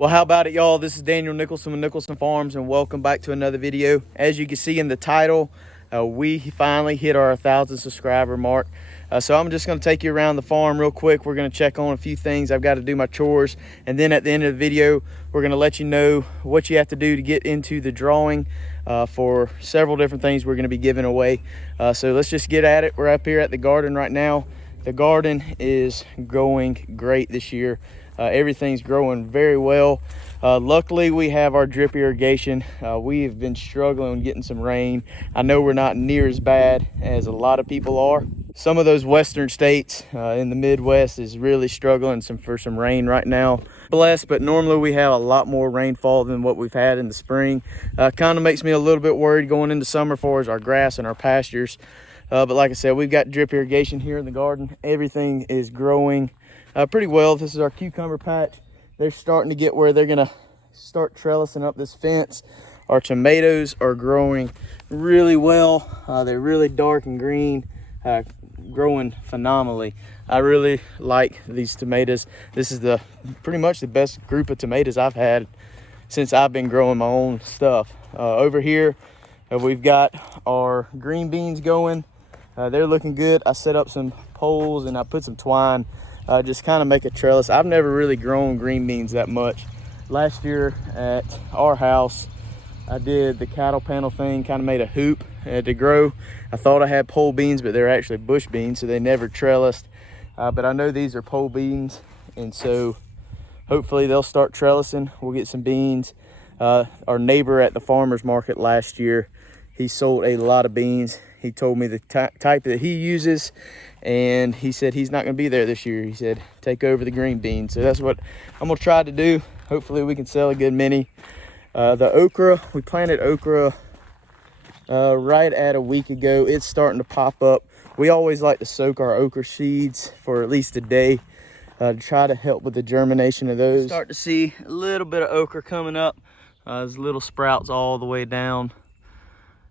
Well, how about it, y'all? This is Daniel Nicholson with Nicholson Farms, and welcome back to another video. As you can see in the title, we finally hit our 1,000 subscriber mark. So I'm just going to take you around the farm real quick. We're going to check on a few things. I've got to do my chores, and then at the end of the video, we're going to let you know what you have to do to get into the drawing for several different things we're going to be giving away. So let's just get at it. We're up here at the garden right now. The garden is going great this year. Everything's growing very well. Luckily, we have our drip irrigation. We have been struggling getting some rain. I know we're not near as bad as a lot of people are. Some of those western states in the Midwest is really struggling for some rain right now. Blessed, but normally we have a lot more rainfall than what we've had in the spring. Kind of makes me a little bit worried going into summer for our grass and our pastures. But like I said, we've got drip irrigation here in the garden. Everything is growing pretty well. This is our cucumber patch. They're starting to get where they're gonna start trellising up this fence. Our tomatoes are growing really well. They're really dark and green, growing phenomenally. I really like these tomatoes. This is pretty much the best group of tomatoes I've had since I've been growing my own stuff. Over here, we've got our green beans going. They're looking good. I set up some poles and I put some twine, just kind of make a trellis. I've never really grown green beans that much. Last year at our house, I did the cattle panel thing, kind of made a hoop to grow. I thought I had pole beans, but they're actually bush beans, so they never trellised. But I know these are pole beans, and so hopefully they'll start trellising. We'll get some beans. Our neighbor at the farmer's market last year, he sold a lot of beans. He told me the type that he uses, and he said he's not going to be there this year. He said take over the green beans. So that's what I'm going to try to do. Hopefully we can sell a good many. The okra, we planted okra right at a week ago. It's starting to pop up. We always like to soak our okra seeds for at least a day to try to help with the germination of those. Start to see a little bit of okra coming up. There's little sprouts all the way down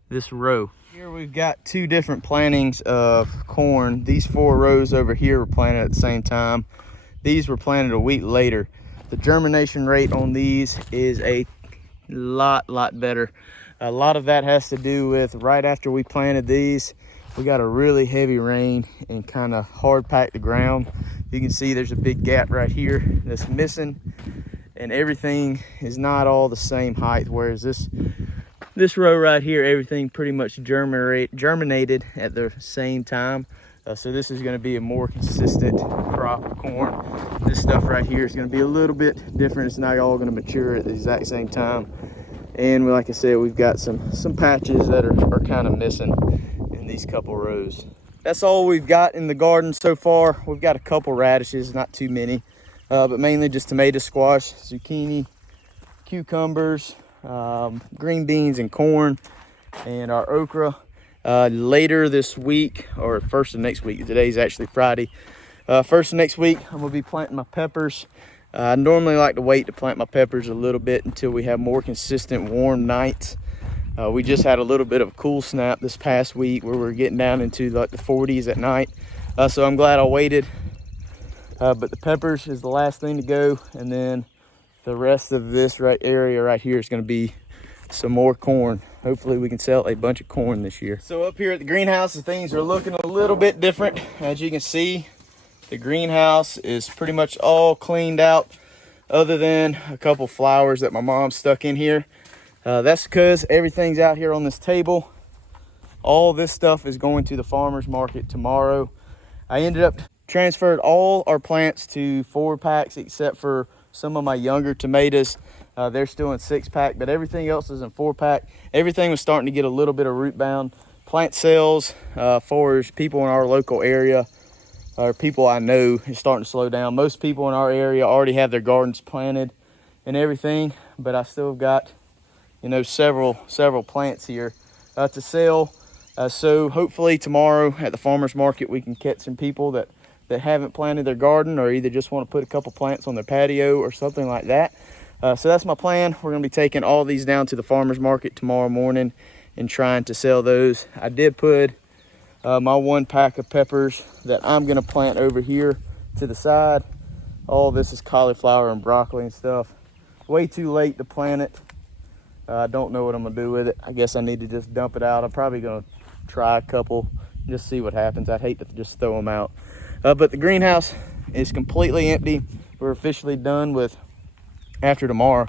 this row. Here we've got two different plantings of corn. These 4 rows over here were planted at the same time. These were planted a week later. The germination rate on these is a lot better. A lot of that has to do with right after we planted these, we got a really heavy rain and kind of hard packed the ground. You can see there's a big gap right here that's missing, and everything is not all the same height, whereas this row right here, everything pretty much germinated at the same time. So this is going to be a more consistent crop of corn. This stuff right here is going to be a little bit different. It's not all going to mature at the exact same time. And like I said, we've got some patches that are kind of missing in these couple rows. That's all we've got in the garden so far. We've got a couple radishes, not too many, but mainly just tomato, squash, zucchini, cucumbers, green beans and corn, and our okra. Later this week, or first of next week, today's actually Friday, first of next week I'm gonna be planting my peppers. I normally like to wait to plant my peppers a little bit until we have more consistent warm nights. We just had a little bit of a cool snap this past week where we're getting down into like the 40s at night, so I'm glad I waited. But the peppers is the last thing to go, and then the rest of this area right here is going to be some more corn. Hopefully we can sell a bunch of corn this year. So up here at the greenhouse, things are looking a little bit different. As you can see, the greenhouse is pretty much all cleaned out, other than a couple flowers that my mom stuck in here. That's because everything's out here on this table. All this stuff is going to the farmer's market tomorrow. I ended up transferred all our plants to 4-packs except for some of my younger tomatoes. They're still in 6-pack, but everything else is in 4-pack. Everything was starting to get a little bit of root bound. Plant sales for people in our local area, or people I know, is starting to slow down. Most people in our area already have their gardens planted and everything, but I still got, several plants here to sell. So hopefully tomorrow at the farmer's market we can catch some people that haven't planted their garden, or either just want to put a couple plants on their patio or something like that. So that's my plan. We're going to be taking all these down to the farmer's market tomorrow morning and trying to sell those. I did put my 1-pack of peppers that I'm going to plant over here to the side. All this is cauliflower and broccoli and stuff. way too late to plant it. I don't know what I'm gonna do with it. I guess I need to just dump it out. I'm probably gonna try a couple, just see what happens. I'd hate to just throw them out. But the greenhouse is completely empty. We're officially done with, after tomorrow,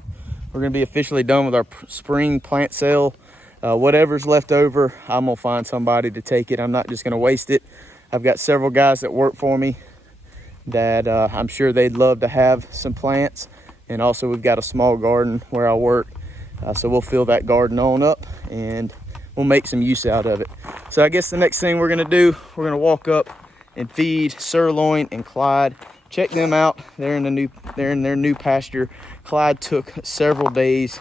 we're gonna be officially done with our spring plant sale. Whatever's left over, I'm gonna find somebody to take it. I'm not just gonna waste it. I've got several guys that work for me that I'm sure they'd love to have some plants. And also we've got a small garden where I work. So we'll fill that garden on up and we'll make some use out of it. So I guess the next thing we're gonna do, we're gonna walk up and feed Sirloin and Clyde. Check them out. They're in their new pasture. Clyde took several days,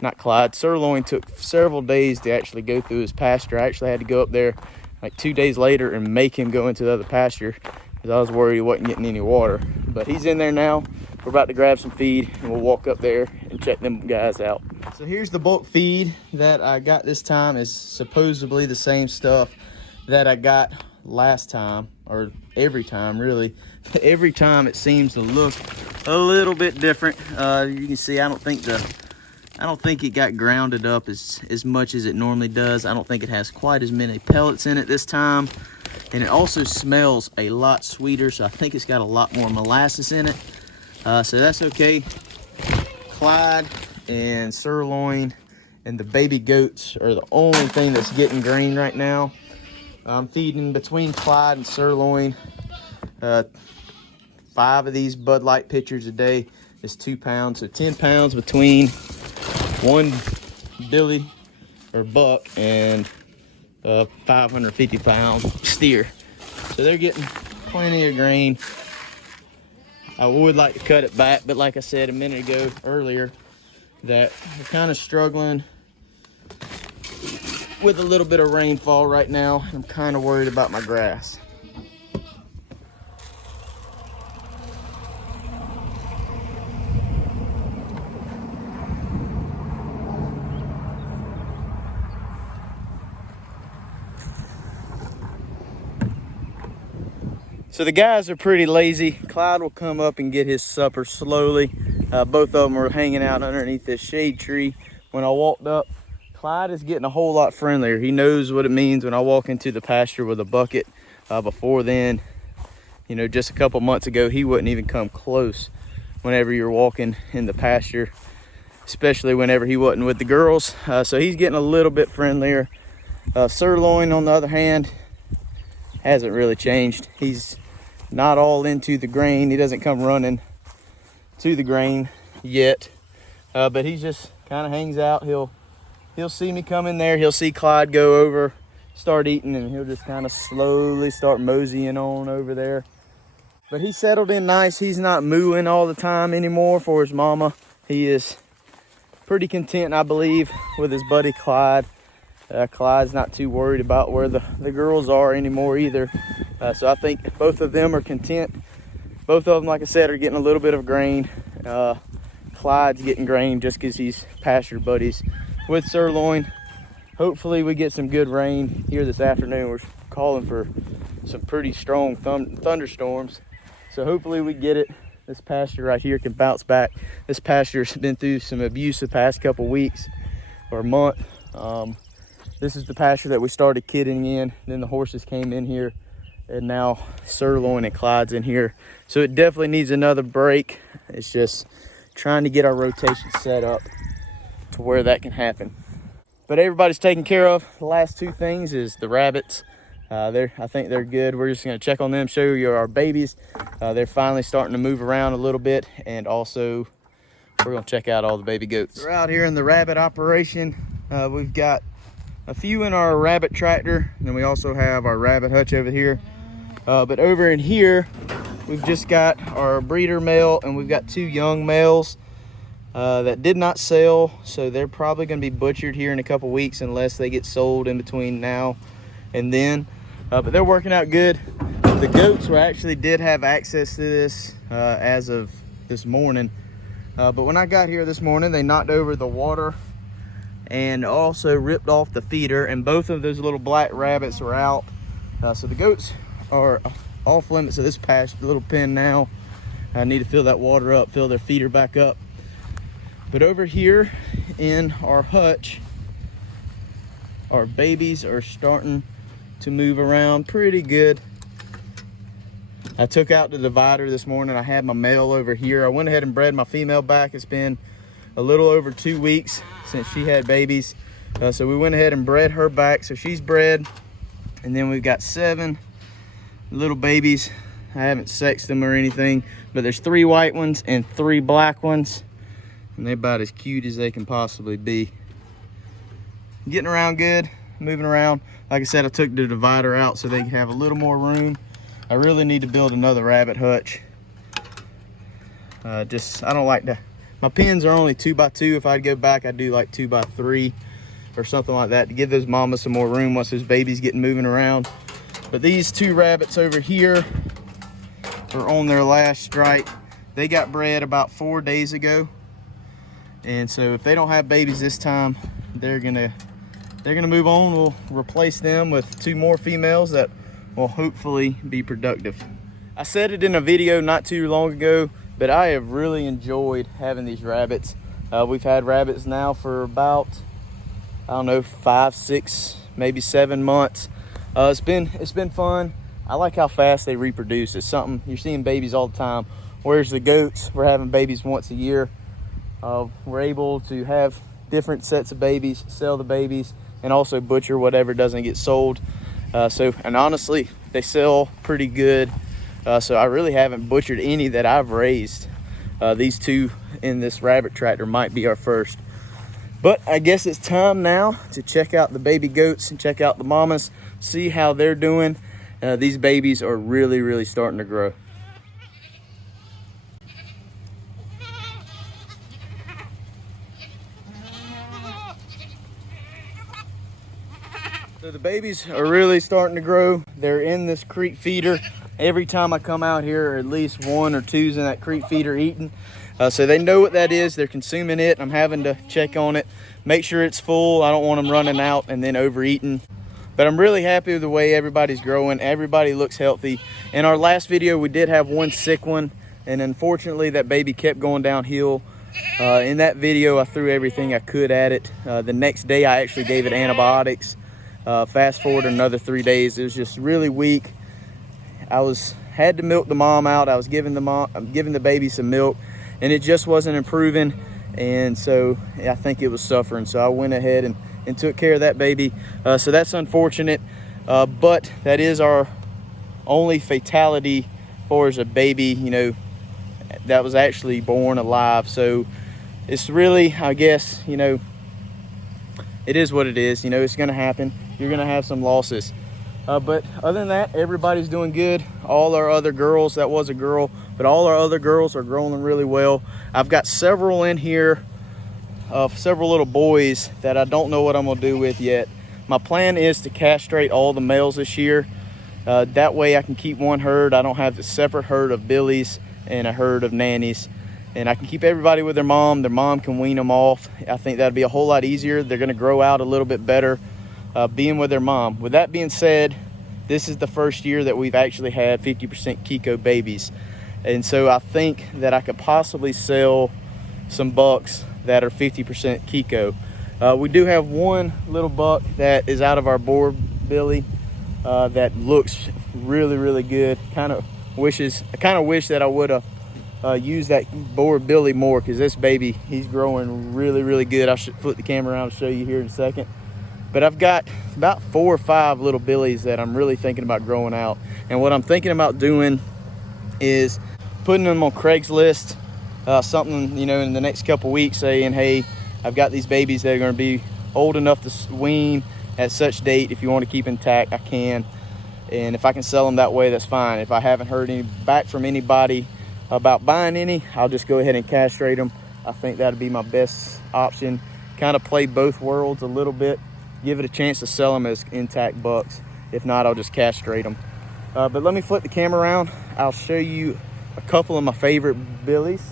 not Clyde, Sirloin took several days to actually go through his pasture. I actually had to go up there like 2 days later and make him go into the other pasture because I was worried he wasn't getting any water. But he's in there now. We're about to grab some feed and we'll walk up there and check them guys out. So here's the bulk feed that I got this time. Is supposedly the same stuff that I got last time, or every time really. Every time it seems to look a little bit different. You can see I don't think it got grounded up as much as it normally does. I don't think it has quite as many pellets in it this time. And it also smells a lot sweeter, so I think it's got a lot more molasses in it. So that's okay. Clyde and Sirloin and the baby goats are the only thing that's getting green right now. I'm feeding between Clyde and Sirloin 5 of these Bud Light pitchers a day is 2 pounds. So 10 pounds between one billy or buck and 550 pound steer. So they're getting plenty of grain. I would like to cut it back, but like I said a minute ago earlier, that we're kind of struggling with a little bit of rainfall right now. I'm kind of worried about my grass. So the guys are pretty lazy. Clyde will come up and get his supper slowly. Both of them are hanging out underneath this shade tree. When I walked up, Clyde is getting a whole lot friendlier. He knows what it means when I walk into the pasture with a bucket. Before then, you know, just a couple months ago, he wouldn't even come close whenever you're walking in the pasture, especially whenever he wasn't with the girls. So he's getting a little bit friendlier. Sirloin, on the other hand, hasn't really changed. He's not all into the grain. He doesn't come running to the grain yet, but he just kind of hangs out. He'll see me come in there. He'll see Clyde go over, start eating, and he'll just kind of slowly start moseying on over there. But he's settled in nice. He's not mooing all the time anymore for his mama. He is pretty content, I believe, with his buddy Clyde. Clyde's not too worried about where the girls are anymore either. So I think both of them are content. Both of them, like I said, are getting a little bit of grain. Clyde's getting grain just because he's pasture buddies with Sirloin. Hopefully we get some good rain here this afternoon. We're calling for some pretty strong thunderstorms. So hopefully we get it. This pasture right here can bounce back. This pasture's been through some abuse the past couple weeks or month. This is the pasture that we started kidding in. Then the horses came in here, and now Sirloin and Clyde's in here. So it definitely needs another break. It's just trying to get our rotation set up to where that can happen. But everybody's taken care of. The last 2 things is the rabbits. I think they're good. We're just gonna check on them, show you our babies. They're finally starting to move around a little bit, and also we're gonna check out all the baby goats. We're out here in the rabbit operation. We've got a few in our rabbit tractor, and then we also have our rabbit hutch over here. But over in here, we've just got our breeder male, and we've got 2 young males that did not sell, so they're probably going to be butchered here in a couple weeks unless they get sold in between now and then. But they're working out good. The goats actually did have access to this as of this morning. But when I got here this morning, they knocked over the water and also ripped off the feeder, and both of those little black rabbits were out. So the goats are off limits of this little pen now. I need to fill that water up, fill their feeder back up. But over here in our hutch, our babies are starting to move around pretty good. I took out the divider this morning. I had my male over here. I went ahead and bred my female back. It's been a little over 2 weeks since she had babies. So we went ahead and bred her back. So she's bred. And then we've got 7 little babies. I haven't sexed them or anything, but there's 3 white ones and 3 black ones. And they're about as cute as they can possibly be. Getting around good, moving around. Like I said, I took the divider out so they can have a little more room. I really need to build another rabbit hutch. I don't like to, my pens are only 2x2. If I'd go back, I'd do like 2x3 or something like that to give those mamas some more room once those babies get moving around. But these 2 rabbits over here are on their last strike. They got bred about 4 days ago. And so if they don't have babies this time, they're gonna move on. We'll replace them with 2 more females that will hopefully be productive. I said it in a video not too long ago, but I have really enjoyed having these rabbits. We've had rabbits now for about, I don't know, 5, 6, maybe 7 months. It's been fun. I like how fast they reproduce. It's something, you're seeing babies all the time. Whereas the goats, we're having babies once a year. We're able to have different sets of babies, sell the babies, and also butcher whatever doesn't get sold. And honestly, they sell pretty good. So I really haven't butchered any that I've raised. These 2 in this rabbit tractor might be our first. But I guess it's time now to check out the baby goats and check out the mamas, see how they're doing. These babies are really starting to grow. So the babies are really starting to grow. They're in this creek feeder. Every time I come out here, at least 1 or 2's in that creek feeder eating. So they know what that is. They're consuming it. I'm having to check on it, make sure it's full. I don't want them running out and then overeating. But I'm really happy with the way everybody's growing. Everybody looks healthy. In our last video, we did have 1 sick one, and unfortunately that baby kept going downhill. In that video, I threw everything I could at it. The next day, I actually gave it antibiotics. Fast forward another 3 days, it was just really weak. Had to milk the mom out. I was giving the baby some milk, and it just wasn't improving. And so I think it was suffering. So I went ahead and took care of that baby. So that's unfortunate, but that is our only fatality for as a baby, you know, that was actually born alive. So it's really, I guess, you know, it is what it is. You know, it's gonna happen. You're gonna have some losses. But other than that, everybody's doing good. All our other girls, that was a girl, but all our other girls are growing really well. I've got several in here, several little boys that I don't know what I'm gonna do with yet. My plan is to castrate all the males this year. That way I can keep one herd. I don't have a separate herd of billies and a herd of nannies. And I can keep everybody with their mom. Their mom can wean them off. I think that'd be a whole lot easier. They're gonna grow out a little bit better being with their mom. With that being said, this is the first year that we've actually had 50% Kiko babies. And so I think that I could possibly sell some bucks that are 50% Kiko. We do have 1 little buck that is out of our boar billy that looks really good. I kind of wish that I would have used that boar billy more, because this baby, he's growing really good. I should flip the camera around and show you here in a second. But I've got about 4 or 5 little billies that I'm really thinking about growing out. And what I'm thinking about doing is putting them on Craigslist, something, you know, in the next couple weeks, saying, hey, I've got these babies that are going to be old enough to wean at such date. If you want to keep intact, I can. And if I can sell them that way, that's fine. If I haven't heard back from anybody about buying any, I'll just go ahead and castrate them. I think that'd be my best option. Kind of play both worlds a little bit. Give it a chance to sell them as intact bucks. If not, I'll just castrate them. But let me flip the camera around. I'll show you a couple of my favorite billies,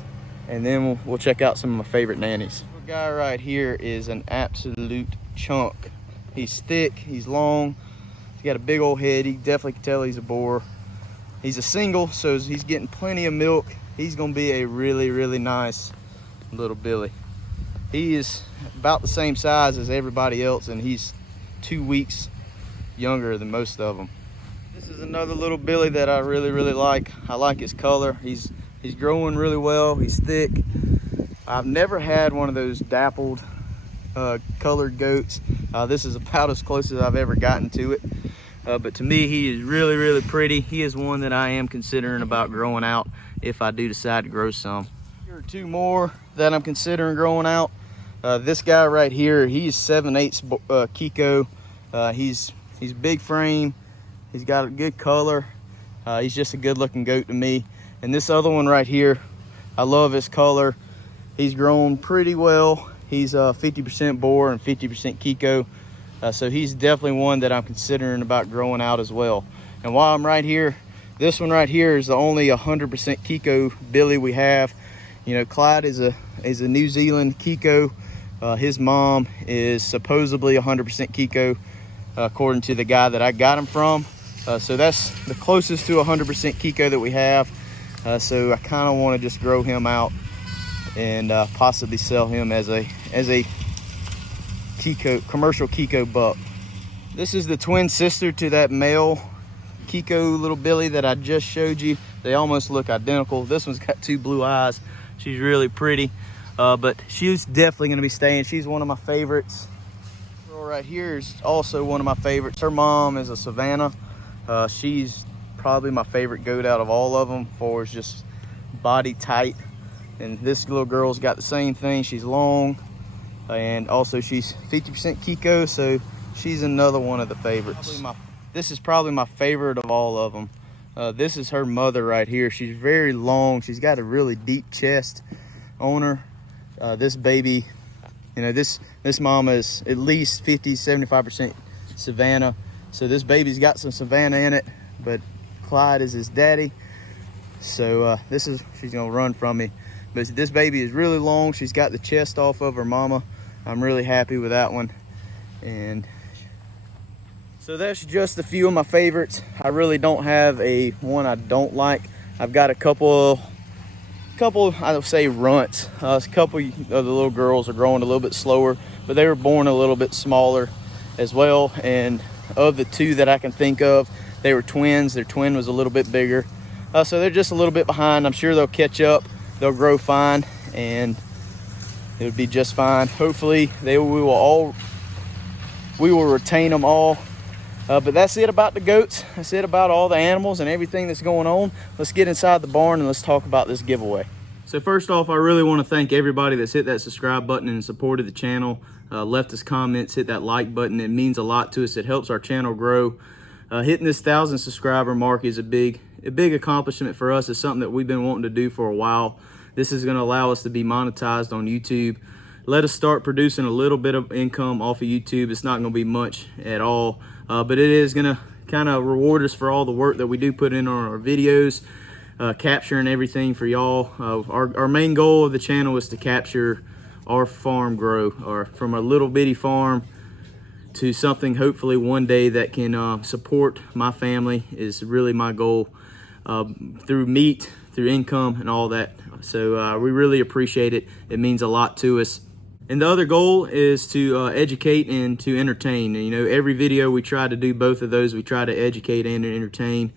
and then we'll check out some of my favorite nannies. This guy right here is an absolute chunk. He's thick, he's long, he's got a big old head. You definitely can tell he's a boar. He's a single, so he's getting plenty of milk. He's gonna be a really nice little billy. He is about the same size as everybody else, and he's 2 weeks younger than most of them. This is another little Billy that I really like. I like his color. He's growing really well. He's thick. I've never had one of those dappled colored goats. This is about as close as I've ever gotten to it. But to me, he is really pretty. He is one that I am considering about growing out if I do decide to grow some. Here are two more that I'm considering growing out. This guy right here, he's 7/8 Kiko. He's big frame. He's got a good color. He's just a good looking goat to me. And this other one right here, I love his color. He's grown pretty well. He's 50% boar and 50% Kiko. So he's definitely one that I'm considering about growing out as well. And while I'm right here, this one right here is the only 100% Kiko Billy we have. You know, Clyde is a New Zealand Kiko. His mom is supposedly 100% Kiko, according to the guy that I got him from. So that's the closest to 100% Kiko that we have. So I kind of want to just grow him out and possibly sell him as a Kiko, commercial Kiko buck. This is the twin sister to that male Kiko little Billy that I just showed you. They almost look identical. This one's got two blue eyes. She's really pretty, but she's definitely going to be staying. She's one of my favorites. This girl right here is also one of my favorites. Her mom is a Savannah. She's probably my favorite goat out of all of them, for it's just body tight. And this little girl's got the same thing. She's long, and also she's 50% Kiko, so she's another one of the favorites. This is probably my favorite of all of them. This is her mother right here. She's very long. She's got a really deep chest on her. This baby, you know, this mama is at least 50-75% Savannah. So this baby's got some Savannah in it, but Clyde is his daddy. So she's gonna run from me. But this baby is really long. She's got the chest off of her mama. I'm really happy with that one. And so that's just a few of my favorites. I really don't have a one I don't like. I've got a couple I would say runts. A couple of the little girls are growing a little bit slower, but they were born a little bit smaller as well. And of the two that I can think of, they were twins. Their twin was a little bit bigger. So they're just a little bit behind. I'm sure they'll catch up. They'll grow fine, and it would be just fine. Hopefully we will retain them all. But that's it about the goats. That's it about all the animals and everything that's going on. Let's get inside the barn and let's talk about this giveaway. So first off, I really want to thank everybody that's hit that subscribe button and supported the channel, left us comments, hit that like button. It means a lot to us. It helps our channel grow. Hitting this 1,000 subscriber mark is a big accomplishment for us. It's something that we've been wanting to do for a while. This is going to allow us to be monetized on YouTube. Let us start producing a little bit of income off of YouTube. It's not going to be much at all, but it is going to kind of reward us for all the work that we do put in on our videos, capturing everything for y'all. Our main goal of the channel is to capture our farm grow, or from a little bitty farm to something hopefully one day that can support my family is really my goal, through meat, through income and all that. So we really appreciate it. It means a lot to us. And the other goal is to educate and to entertain. And, you know, every video we try to do both of those. We try to educate and entertain.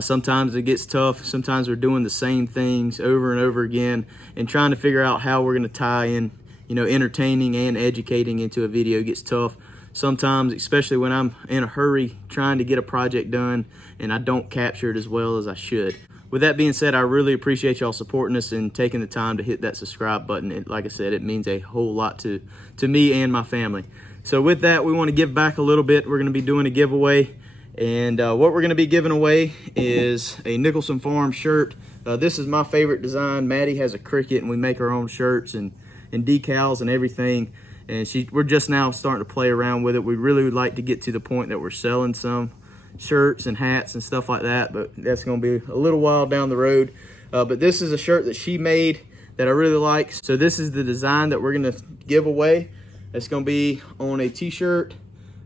Sometimes it gets tough. Sometimes we're doing the same things over and over again and trying to figure out how we're going to tie in, you know, entertaining and educating into a video gets tough. Sometimes, especially when I'm in a hurry trying to get a project done and I don't capture it as well as I should. With that being said, I really appreciate y'all supporting us and taking the time to hit that subscribe button. Like I said, it means a whole lot to me and my family. So with that, we want to give back a little bit. We're going to be doing a giveaway. And what we're going to be giving away is a Nicholson Farms shirt. This is my favorite design. Maddie has a cricket, and we make our own shirts and decals and everything. And we're just now starting to play around with it. We really would like to get to the point that we're selling some shirts and hats and stuff like that, but that's going to be a little while down the road. But this is a shirt that she made that I really like. So this is the design that we're going to give away. It's going to be on a t-shirt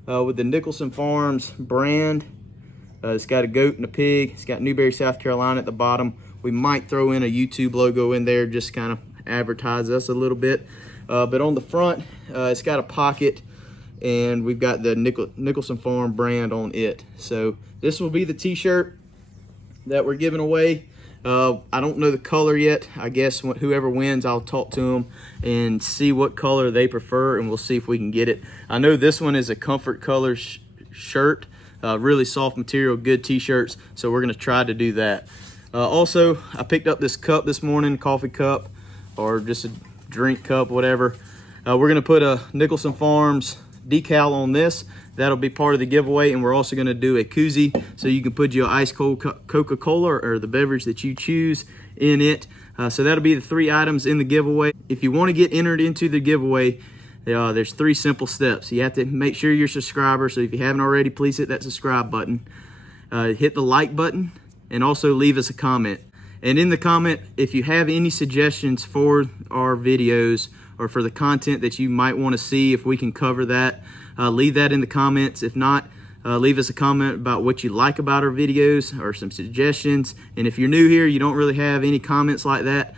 with the Nicholson Farms brand. It's got a goat and a pig. It's got Newberry, South Carolina at the bottom. We might throw in a YouTube logo in there, just kind of advertise us a little bit. But on the front, it's got a pocket, and we've got the Nicholson Farm brand on it. So this will be the t-shirt that we're giving away. I don't know the color yet. I guess whoever wins, I'll talk to them and see what color they prefer, and we'll see if we can get it. I know this one is a comfort color shirt, really soft material, good t-shirts, so we're gonna try to do that. Also, I picked up this cup this morning, coffee cup, or just a drink cup, whatever. We're gonna put a Nicholson Farms decal on this. That'll be part of the giveaway, and we're also going to do a koozie, so you can put your ice cold Coca-Cola or the beverage that you choose in it. So that'll be the 3 items in the giveaway. If you want to get entered into the giveaway, there's 3 simple steps. You have to make sure you're a subscriber, so if you haven't already, please hit that subscribe button. Hit the like button, and also leave us a comment. And in the comment, if you have any suggestions for our videos or for the content that you might want to see, if we can cover that, leave that in the comments. If not, leave us a comment about what you like about our videos or some suggestions. And if you're new here, you don't really have any comments like that,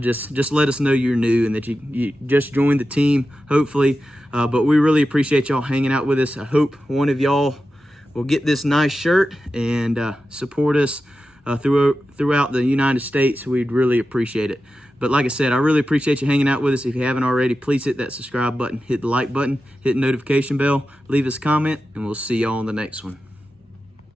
just let us know you're new and that you just joined the team, hopefully. But we really appreciate y'all hanging out with us. I hope one of y'all will get this nice shirt and support us throughout the United States. We'd really appreciate it. But like I said, I really appreciate you hanging out with us. If you haven't already, please hit that subscribe button, hit the like button, hit the notification bell, leave us a comment, and we'll see y'all on the next one.